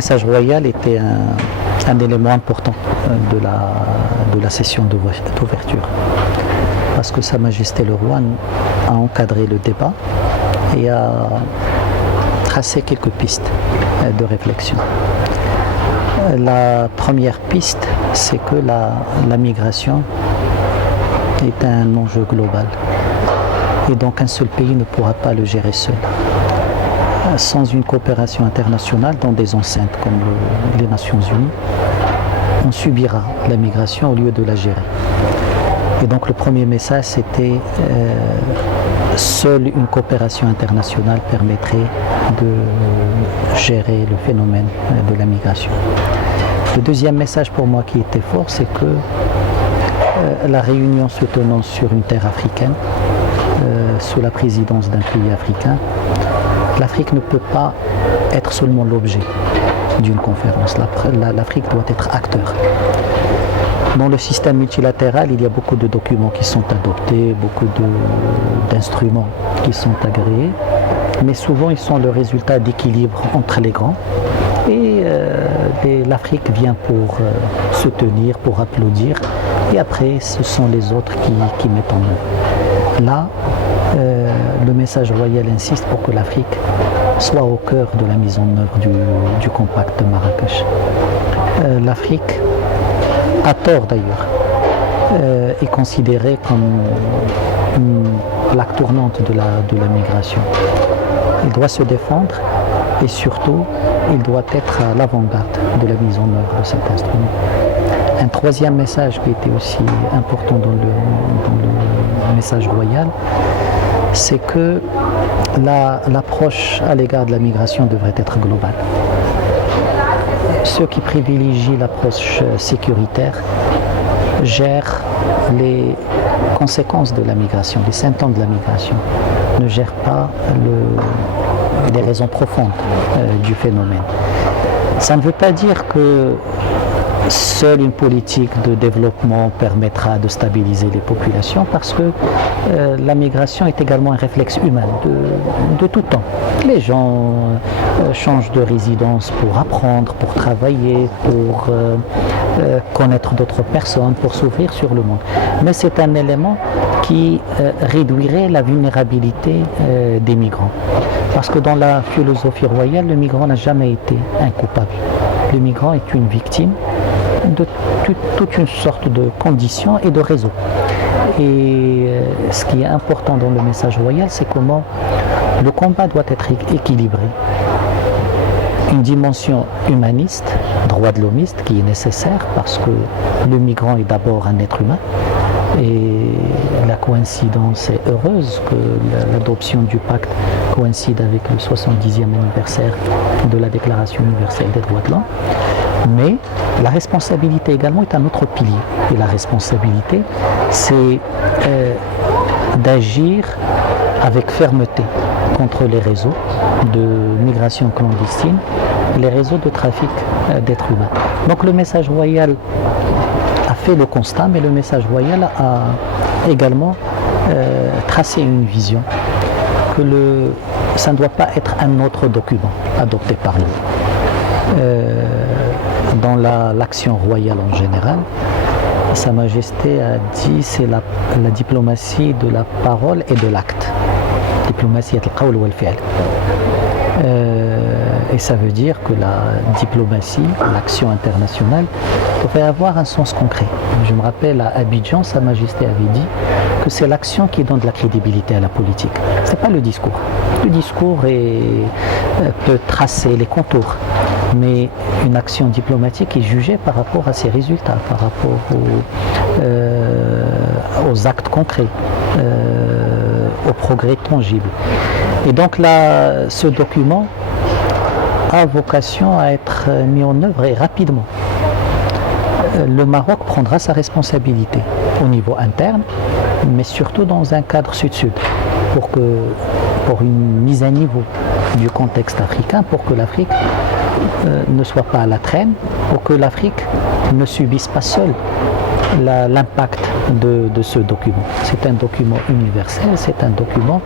message royal était un élément important de la session d'ouverture. Parce que Sa Majesté le Roi a encadré le débat et a tracé quelques pistes de réflexion. La première piste, c'est que la migration est un enjeu global. Et donc un seul pays ne pourra pas le gérer seul. Sans une coopération internationale dans des enceintes comme les Nations Unies, on subira la migration au lieu de la gérer. Et donc le premier message, c'était seule une coopération internationale permettrait de gérer le phénomène de la migration. Le deuxième message pour moi qui était fort, c'est que la réunion se tenant sur une terre africaine, sous la présidence d'un pays africain, l'Afrique ne peut pas être seulement l'objet d'une conférence. L'Afrique doit être acteur. Dans le système multilatéral, il y a beaucoup de documents qui sont adoptés, beaucoup d'instruments qui sont agréés, mais souvent ils sont le résultat d'équilibre entre les grands. Et l'Afrique vient pour se tenir, pour applaudir, et après ce sont les autres qui mettent en œuvre. Là, le message royal insiste pour que l'Afrique soit au cœur de la mise en œuvre du compact de Marrakech. L'Afrique, à tort d'ailleurs, est considérée comme une plaque tournante de la migration. Il doit se défendre et surtout, il doit être à l'avant-garde de la mise en œuvre de cet instrument. Un troisième message qui était aussi important dans le message royal, c'est que l'approche à l'égard de la migration devrait être globale. Ceux qui privilégient l'approche sécuritaire gèrent les conséquences de la migration, les symptômes de la migration, ne gèrent pas les raisons profondes du phénomène. Ça ne veut pas dire que seule une politique de développement permettra de stabiliser les populations, parce que la migration est également un réflexe humain de tout temps. Les gens changent de résidence pour apprendre, pour travailler, pour connaître d'autres personnes, pour s'ouvrir sur le monde. Mais c'est un élément qui réduirait la vulnérabilité des migrants. Parce que dans la philosophie royale, le migrant n'a jamais été un coupable. Le migrant est une victime de toute une sorte de conditions et de réseaux. Et ce qui est important dans le message royal, c'est comment le combat doit être équilibré. Une dimension humaniste, droit de l'homiste, qui est nécessaire parce que le migrant est d'abord un être humain. Et la coïncidence est heureuse que l'adoption du pacte coïncide avec le 70e anniversaire de la Déclaration universelle des droits de l'homme. Mais la responsabilité également est un autre pilier. Et la responsabilité, c'est d'agir avec fermeté contre les réseaux de migration clandestine, les réseaux de trafic d'êtres humains. Donc le message royal a fait le constat, mais le message royal a également tracé une vision que ça ne doit pas être un autre document adopté par nous. Dans l'action royale en général, Sa Majesté a dit c'est la diplomatie de la parole et de l'acte. Diplomatie al-qawl wal-fi'l. Et ça veut dire que la diplomatie, l'action internationale, devrait avoir un sens concret. Je me rappelle à Abidjan, Sa Majesté avait dit que c'est l'action qui donne de la crédibilité à la politique. Ce n'est pas le discours. Le discours peut tracer les contours, mais une action diplomatique est jugée par rapport à ses résultats, par rapport aux actes concrets, aux progrès tangibles. Et donc là, ce document a vocation à être mis en œuvre et rapidement. Le Maroc prendra sa responsabilité au niveau interne, mais surtout dans un cadre sud-sud, pour une mise à niveau du contexte africain, pour que l'Afrique ne soit pas à la traîne, pour que l'Afrique ne subisse pas seule l'impact de ce document. C'est un document universel, c'est un document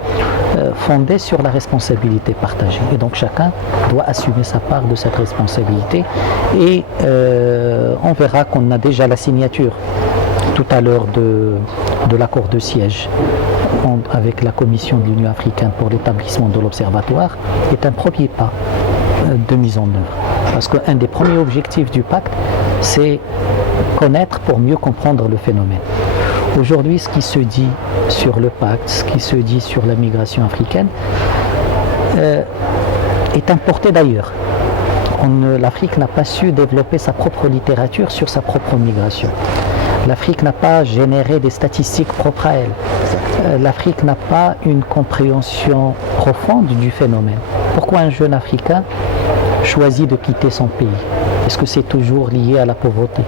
fondé sur la responsabilité partagée. Et donc chacun doit assumer sa part de cette responsabilité. Et on verra qu'on a déjà la signature tout à l'heure de l'accord de siège avec la Commission de l'Union africaine pour l'établissement de l'Observatoire, est un premier pas de mise en œuvre. Parce qu'un des premiers objectifs du pacte, c'est connaître pour mieux comprendre le phénomène. Aujourd'hui, ce qui se dit sur le pacte, ce qui se dit sur la migration africaine, est importé d'ailleurs. L'Afrique n'a pas su développer sa propre littérature sur sa propre migration. L'Afrique n'a pas généré des statistiques propres à elle. L'Afrique n'a pas une compréhension profonde du phénomène. Pourquoi un jeune Africain choisit de quitter son pays? Est-ce que c'est toujours lié à la pauvreté?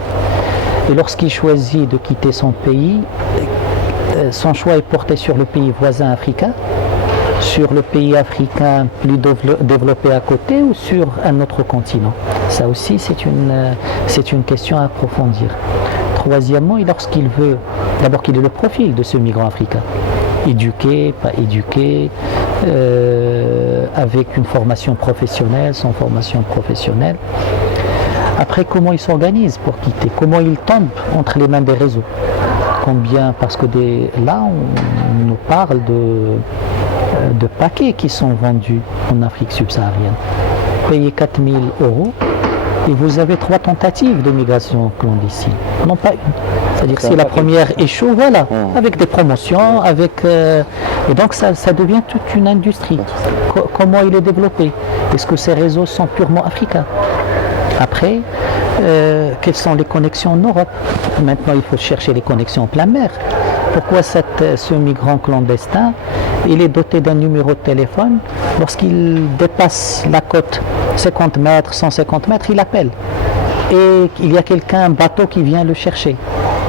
Et lorsqu'il choisit de quitter son pays, son choix est porté sur le pays voisin africain, sur le pays africain plus développé à côté ou sur un autre continent? Ça aussi, c'est une question à approfondir. Troisièmement, lorsqu'il veut, d'abord quel est le profil de ce migrant africain? Éduqué, pas éduqué, avec une formation professionnelle, sans formation professionnelle. Après, comment il s'organise pour quitter? Comment il tombe entre les mains des réseaux? Combien? Parce que là, on nous parle de paquets qui sont vendus en Afrique subsaharienne. Payez 4 000 € et vous avez 3 tentatives de migration clandestine. Non pas une. C'est-à-dire si la première échoue, voilà, avec des promotions, et donc ça devient toute une industrie. Comment il est développé? Est-ce que ces réseaux sont purement africains? Après, quelles sont les connexions en Europe? Maintenant, il faut chercher les connexions en plein mer. Pourquoi ce migrant clandestin, il est doté d'un numéro de téléphone? Lorsqu'il dépasse la côte 50 mètres, 150 mètres, il appelle. Et il y a un bateau qui vient le chercher.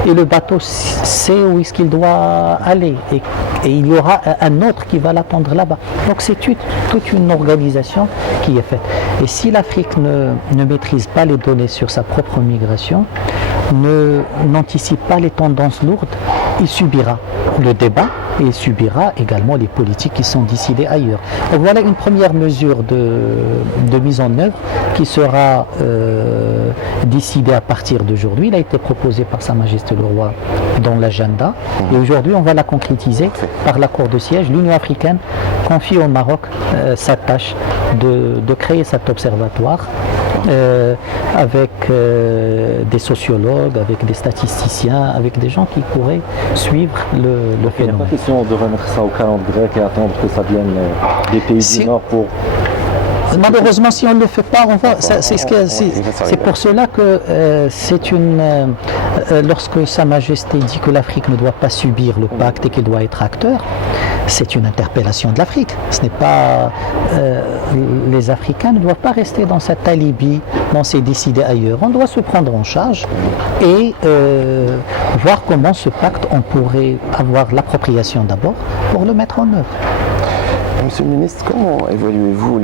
Et le bateau sait où est-ce qu'il doit aller. Et il y aura un autre qui va l'attendre là-bas. Donc c'est toute une organisation qui est faite. Et si l'Afrique ne maîtrise pas les données sur sa propre migration, n'anticipe pas les tendances lourdes, il subira le débat et il subira également les politiques qui sont décidées ailleurs. Donc voilà une première mesure de mise en œuvre qui sera décidée à partir d'aujourd'hui. Il a été proposé par Sa Majesté le Roi dans l'agenda et aujourd'hui on va la concrétiser par l'accord de siège. L'Union africaine confie au Maroc sa tâche de créer cet observatoire avec des sociologues, avec des statisticiens, avec des gens qui pourraient suivre le phénomène. Il n'y a pas question de remettre ça au calendrier grec et attendre que ça vienne des pays du Nord pour... Malheureusement, si on ne le fait pas, c'est pour cela que lorsque Sa Majesté dit que l'Afrique ne doit pas subir le pacte et qu'elle doit être acteur, c'est une interpellation de l'Afrique. Ce n'est pas les Africains ne doivent pas rester dans cet alibi, dans ces décidés ailleurs. On doit se prendre en charge et voir comment ce pacte, on pourrait avoir l'appropriation d'abord pour le mettre en œuvre. Monsieur le ministre, comment évaluez-vous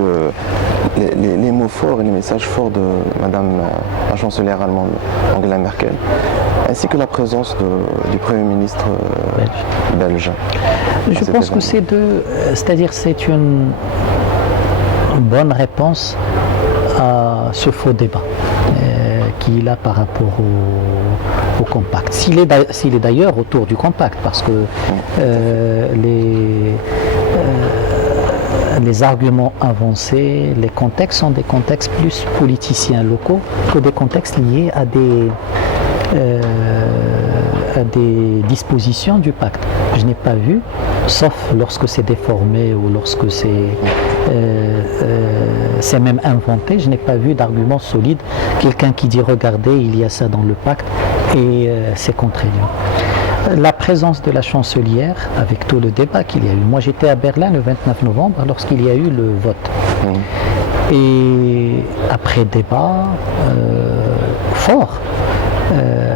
les mots forts et les messages forts de Madame la chancelière allemande Angela Merkel, ainsi que la présence du Premier ministre belge? Je pense que c'est une bonne réponse à ce faux débat qu'il a par rapport au compact. S'il est d'ailleurs autour du compact, parce que les arguments avancés, les contextes sont des contextes plus politiciens locaux que des contextes liés à des dispositions du pacte. Je n'ai pas vu, sauf lorsque c'est déformé ou lorsque c'est même inventé, je n'ai pas vu d'argument solide, quelqu'un qui dit regardez, il y a ça dans le pacte et c'est contraignant. La présence de la chancelière, avec tout le débat qu'il y a eu. Moi, j'étais à Berlin le 29 novembre lorsqu'il y a eu le vote. Et après débat fort,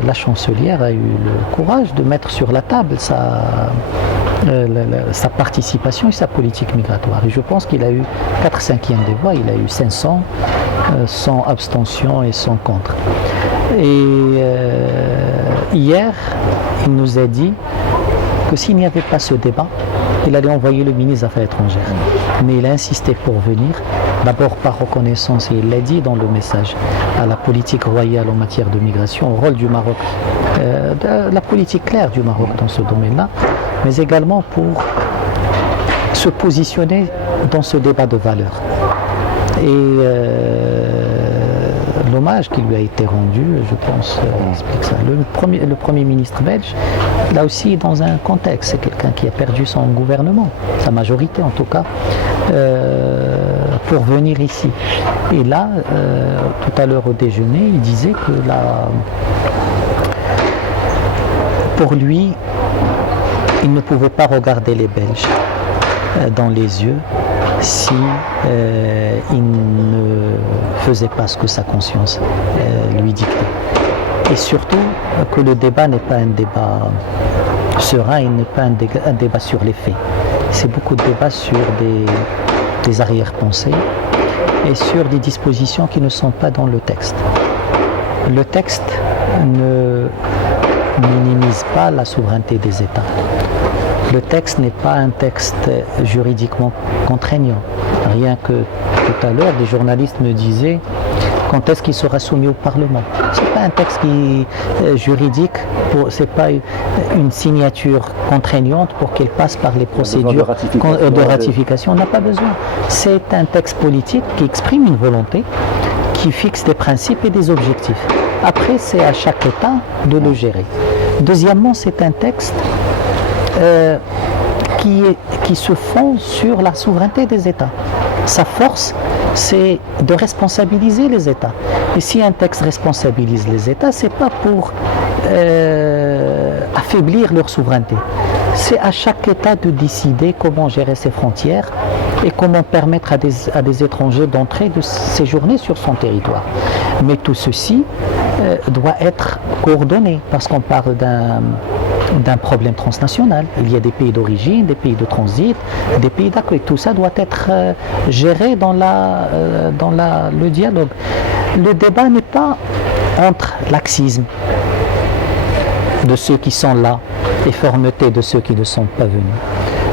la chancelière a eu le courage de mettre sur la table sa participation et sa politique migratoire. Et je pense qu'il a eu 4/5 des voix, il a eu 500 sans abstention et sans contre. Et hier, il nous a dit que s'il n'y avait pas ce débat, il allait envoyer le ministre des Affaires étrangères. Mais il a insisté pour venir, d'abord par reconnaissance, et il l'a dit dans le message, à la politique royale en matière de migration, au rôle du Maroc, de la politique claire du Maroc dans ce domaine-là, mais également pour se positionner dans ce débat de valeurs. Et l'hommage qui lui a été rendu, je pense, explique ça. Le premier ministre belge, là aussi dans un contexte, c'est quelqu'un qui a perdu son gouvernement, sa majorité en tout cas, pour venir ici. Et là, tout à l'heure au déjeuner, il disait que pour lui, il ne pouvait pas regarder les Belges dans les yeux si il ne faisait pas ce que sa conscience lui dictait. Et surtout que le débat n'est pas un débat serein, il n'est pas un débat sur les faits. C'est beaucoup de débats sur des arrière-pensées et sur des dispositions qui ne sont pas dans le texte. Le texte ne minimise pas la souveraineté des États. Le texte n'est pas un texte juridiquement contraignant. Rien que tout à l'heure, des journalistes me disaient quand est-ce qu'il sera soumis au Parlement. Ce n'est pas un texte juridique, ce n'est pas une signature contraignante pour qu'elle passe par les procédures de ratification. On n'a pas besoin. C'est un texte politique qui exprime une volonté, qui fixe des principes et des objectifs. Après, c'est à chaque État de le gérer. Deuxièmement, c'est un texte qui se fonde sur la souveraineté des États. Sa force, c'est de responsabiliser les États. Et si un texte responsabilise les États, ce n'est pas pour affaiblir leur souveraineté. C'est à chaque État de décider comment gérer ses frontières et comment permettre à des étrangers d'entrer, de séjourner sur son territoire. Mais tout ceci doit être coordonné parce qu'on parle d'un problème transnational. Il y a des pays d'origine, des pays de transit, des pays d'accueil. Tout ça doit être géré dans le dialogue. Le débat n'est pas entre laxisme de ceux qui sont là et fermeté de ceux qui ne sont pas venus.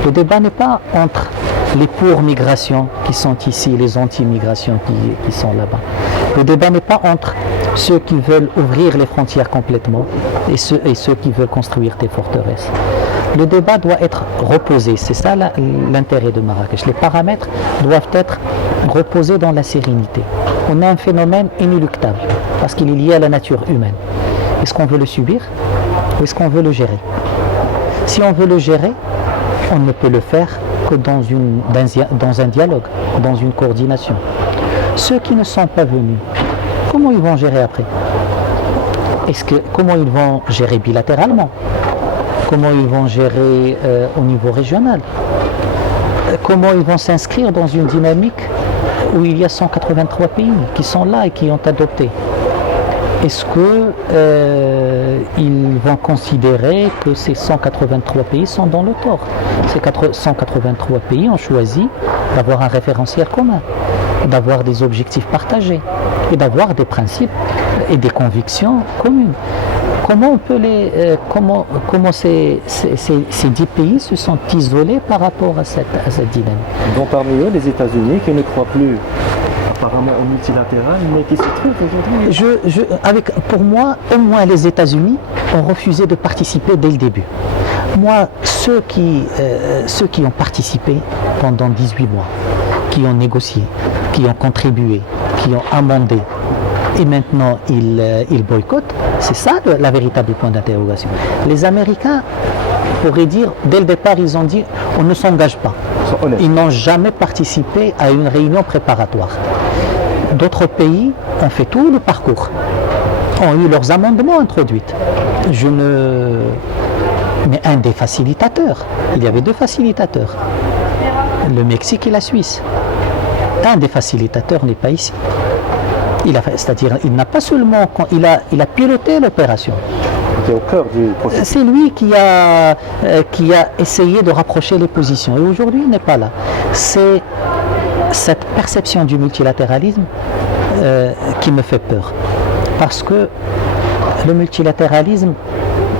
Le débat n'est pas entre les pour-migration qui sont ici et les anti-migration qui sont là-bas. Le débat n'est pas entre ceux qui veulent ouvrir les frontières complètement et ceux qui veulent construire des forteresses. Le débat doit être reposé, c'est ça l'intérêt de Marrakech. Les paramètres doivent être reposés dans la sérénité. On a un phénomène inéluctable parce qu'il est lié à la nature humaine. Est-ce qu'on veut le subir ou est-ce qu'on veut le gérer? Si on veut le gérer, on ne peut le faire que dans un dialogue, dans une coordination. Ceux qui ne sont pas venus, comment ils vont gérer après? Comment ils vont gérer bilatéralement? Comment ils vont gérer au niveau régional? Comment ils vont s'inscrire dans une dynamique où il y a 183 pays qui sont là et qui ont adopté? Est-ce qu'ils vont considérer que ces 183 pays sont dans le tort? Ces 183 pays ont choisi d'avoir un référentiel commun, d'avoir des objectifs partagés et d'avoir des principes et des convictions communes. Comment on peut comment ces 10 pays se sont isolés par rapport à cette dynamique? Dont parmi eux les États-Unis qui ne croient plus apparemment au multilatéral, mais qui se trouvent aujourd'hui. Pour moi, au moins les États-Unis ont refusé de participer dès le début. Moi, ceux qui ont participé pendant 18 mois, qui ont négocié, qui ont contribué, qui ont amendé, et maintenant ils boycottent, c'est ça la véritable point d'interrogation. Les Américains pourraient dire, dès le départ, ils ont dit, on ne s'engage pas. Ils n'ont jamais participé à une réunion préparatoire. D'autres pays ont fait tout le parcours, ont eu leurs amendements introduits. Mais un des facilitateurs, il y avait 2 facilitateurs, le Mexique et la Suisse. Un des facilitateurs n'est pas ici. C'est-à-dire, il n'a pas seulement, il a piloté l'opération. Au cœur du processus. C'est lui qui a essayé de rapprocher les positions. Et aujourd'hui, il n'est pas là. C'est cette perception du multilatéralisme qui me fait peur. Parce que le multilatéralisme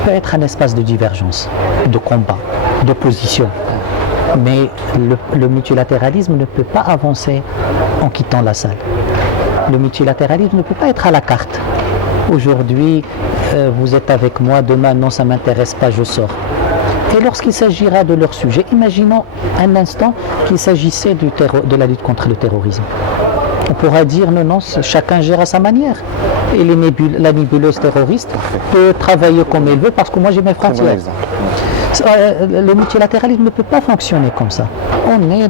peut être un espace de divergence, de combat, d'opposition. Mais le multilatéralisme ne peut pas avancer en quittant la salle. Le multilatéralisme ne peut pas être à la carte. Aujourd'hui, vous êtes avec moi, demain, non, ça ne m'intéresse pas, je sors. Et lorsqu'il s'agira de leur sujet, imaginons un instant qu'il s'agissait de la lutte contre le terrorisme. On pourra dire non, chacun gère à sa manière. Et la nébuleuse terroriste peut travailler comme elle veut parce que moi j'ai mes frontières. Le multilatéralisme ne peut pas fonctionner comme ça. On est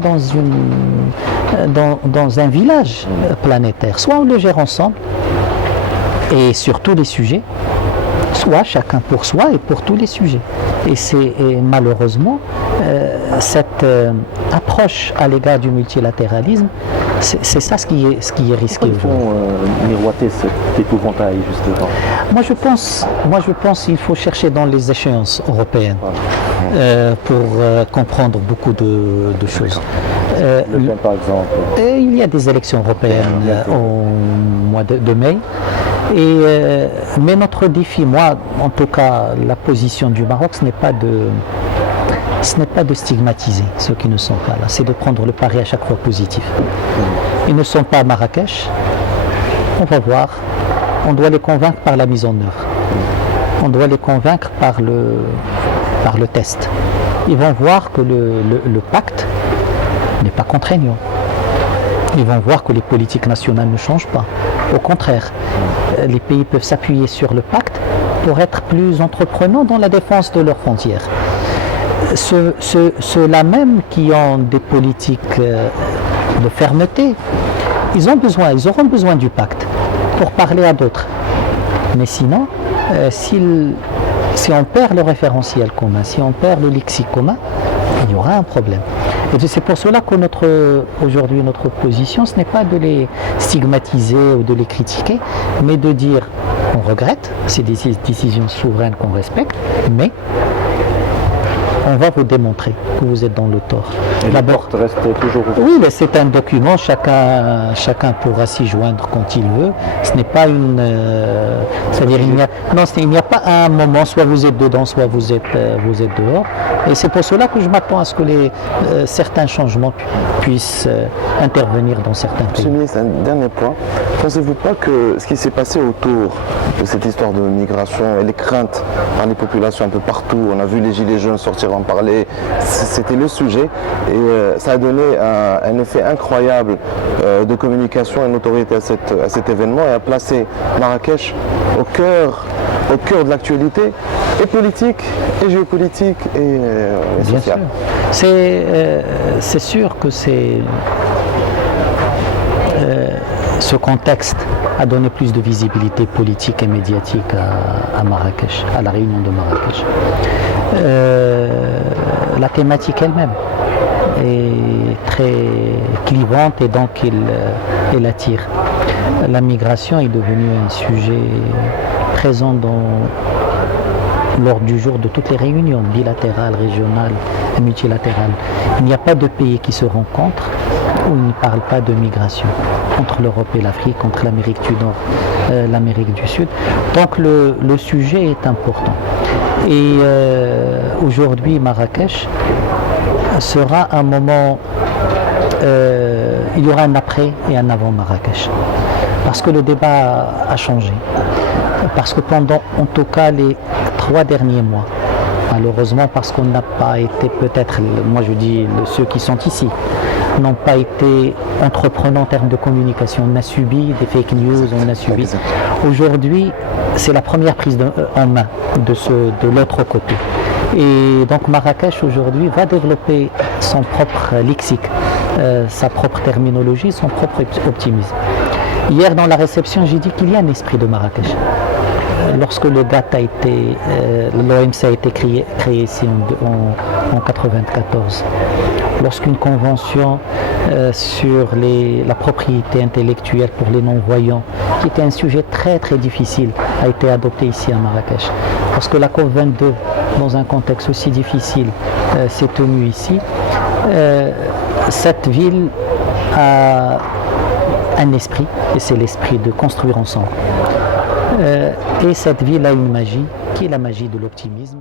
dans un village planétaire. Soit on le gère ensemble et sur tous les sujets, soit chacun pour soi et pour tous les sujets. Et malheureusement, cette approche à l'égard du multilatéralisme, c'est ça ce qui est risqué. Il faut miroiter cet épouvantail, justement. Moi je pense qu'il faut chercher dans les échéances européennes pour comprendre beaucoup de choses. Le Pen, par exemple. Il y a des élections européennes au mois de mai. Mais notre défi, moi, en tout cas, la position du Maroc, ce n'est pas de stigmatiser ceux qui ne sont pas là, c'est de prendre le pari à chaque fois positif. Ils ne sont pas à Marrakech, on va voir, on doit les convaincre par la mise en œuvre, on doit les convaincre par le test. Ils vont voir que le pacte n'est pas contraignant. Ils vont voir que les politiques nationales ne changent pas. Au contraire, les pays peuvent s'appuyer sur le pacte pour être plus entreprenants dans la défense de leurs frontières. Ceux-là même qui ont des politiques de fermeté, ils auront besoin du pacte pour parler à d'autres. Mais sinon, si on perd le référentiel commun, si on perd le lexique commun, il y aura un problème. Et c'est pour cela que aujourd'hui notre position, ce n'est pas de les stigmatiser ou de les critiquer, mais de dire on regrette, c'est des décisions souveraines qu'on respecte, mais on va vous démontrer que vous êtes dans le tort. Et la porte reste toujours ouverte. Oui, mais c'est un document, chacun pourra s'y joindre quand il veut. Ce n'est pas une... c'est-à-dire, il n'y a pas un moment, soit vous êtes dedans, soit vous êtes dehors. Et c'est pour cela que je m'attends à ce que certains changements puissent intervenir dans certains pays. Monsieur le ministre, un dernier point. Pensez-vous pas que ce qui s'est passé autour de cette histoire de migration et les craintes dans les populations un peu partout, on a vu les gilets jaunes sortir en parler, c'était le sujet et ça a donné un effet incroyable de communication et de notoriété à cet événement et a placé Marrakech au cœur de l'actualité et politique et géopolitique et sociale. C'est sûr que ce contexte a donné plus de visibilité politique et médiatique à Marrakech, à la réunion de Marrakech. La thématique elle-même est très clivante et donc il attire. La migration est devenue un sujet présent dans l'ordre du jour de toutes les réunions bilatérales, régionales et multilatérales. Il n'y a pas de pays qui se rencontrent où ils ne parlent pas de migration entre l'Europe et l'Afrique, entre l'Amérique du Nord, l'Amérique du Sud. Donc le sujet est important. Et aujourd'hui, Marrakech sera un moment, il y aura un après et un avant Marrakech. Parce que le débat a changé. Parce que pendant, en tout cas, les 3 derniers mois, malheureusement, parce qu'on n'a pas été peut-être, moi je dis ceux qui sont ici, n'ont pas été entreprenants en termes de communication. On a subi des fake news, on a subi. Aujourd'hui, c'est la première prise en main de l'autre côté. Et donc Marrakech aujourd'hui va développer son propre lexique, sa propre terminologie, son propre optimisme. Hier dans la réception, j'ai dit qu'il y a un esprit de Marrakech. Lorsque le GATT a été, l'OMC a été créé ici en 1994, lorsqu'une convention sur la propriété intellectuelle pour les non-voyants, qui était un sujet très très difficile, a été adoptée ici à Marrakech. Parce que la COP22, dans un contexte aussi difficile, s'est tenue ici, cette ville a un esprit, et c'est l'esprit de construire ensemble. Et cette ville a une magie, qui est la magie de l'optimisme.